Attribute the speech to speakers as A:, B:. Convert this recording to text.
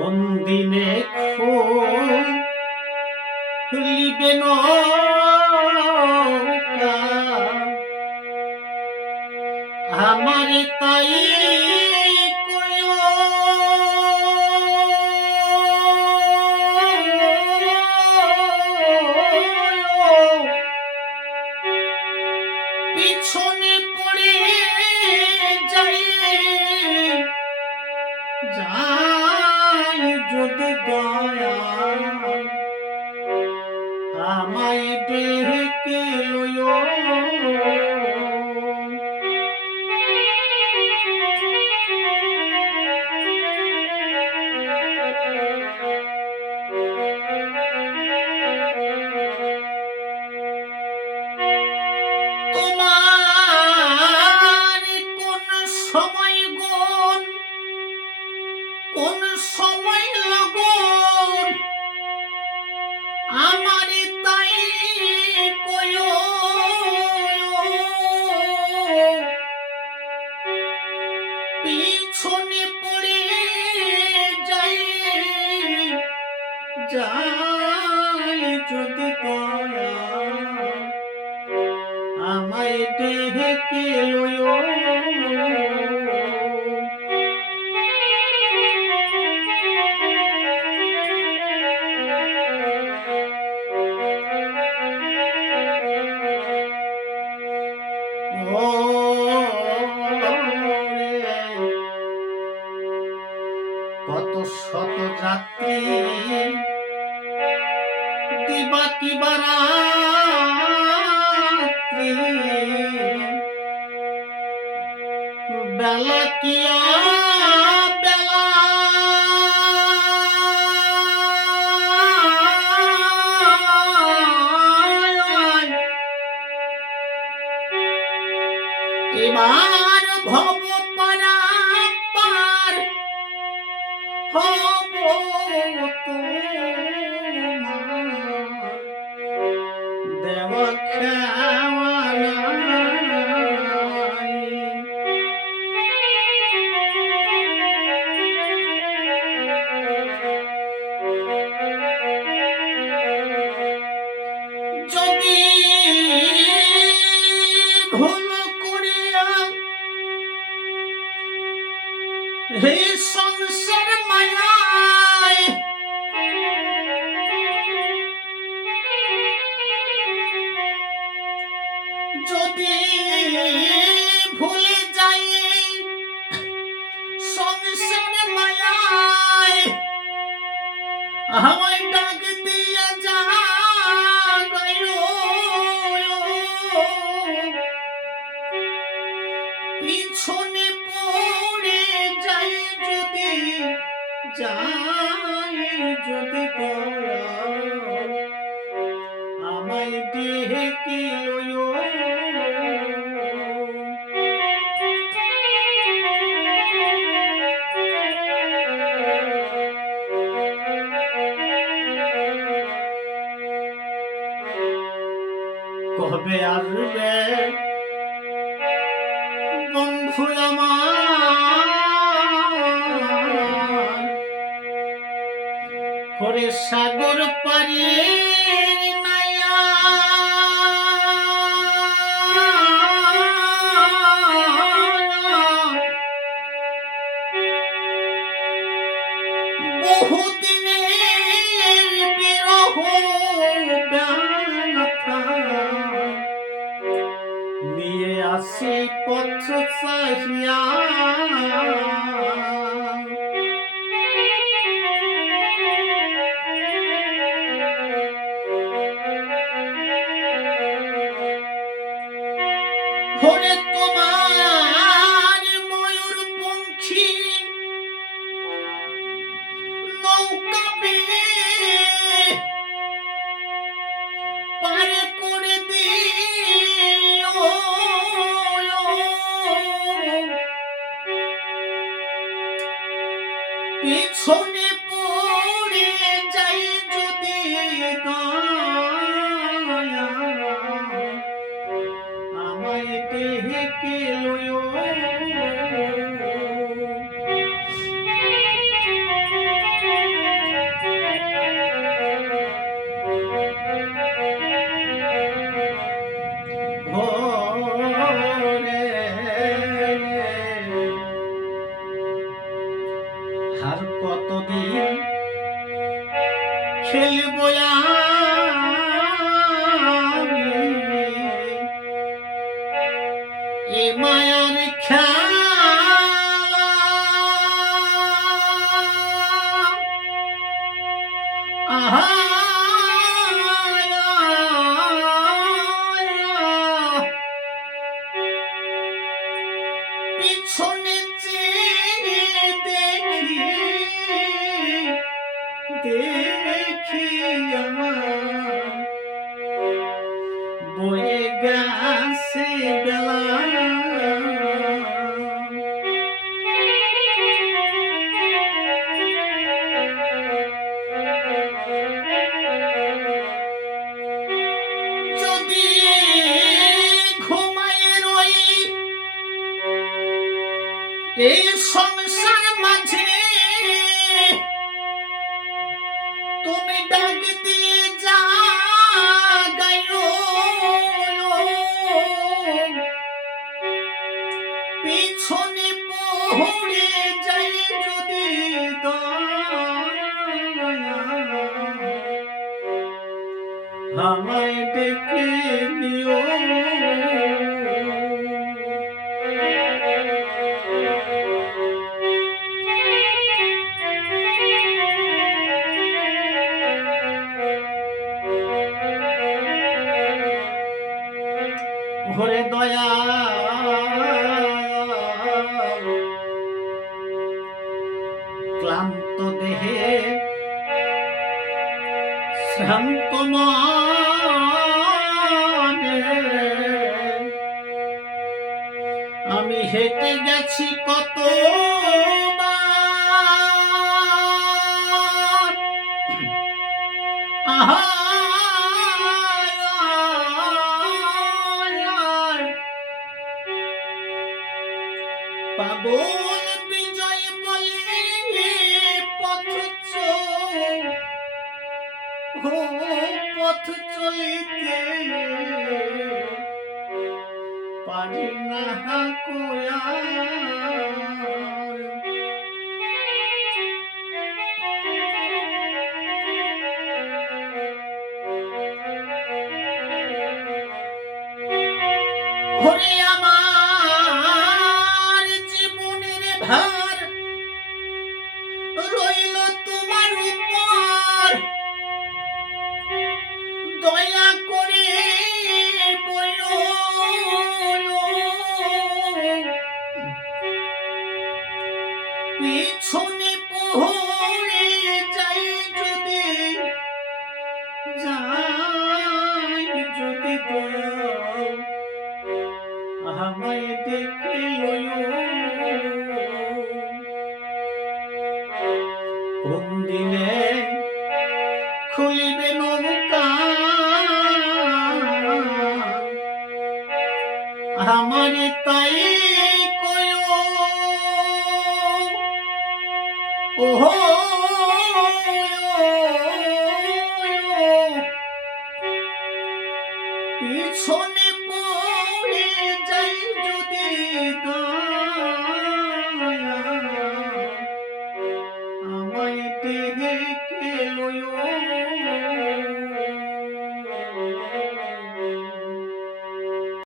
A: কোন দিনে খুলিবে আমার তাই আমায় যাই যদি দয়া আমায় ডেকে রে, কত শত যাত্রী দিবা কিবা রাত্রি বেলা কিয়া বেলা? Hey, sunset, in my eyes. কবে আসবে? বন্ধু আমার। করে সাগর পারি পথ চাহিয়া দেখি বয়ে গেছে বেলা এই সংসার মাঝে পিছনে মোহরে যাই যদি দয়া ক্লান্ত দেহে। শ্রান্ত আমি হেঁটে গেছি কত আহা! চলিতে পারি না কোয়ার পিছনে পড়ে যাই যদি যাই যদি আমায় ডেকে কোন দিনে খুলিবে নৌকা? আমার তাই পিছনে পড়ে যাই যদি তো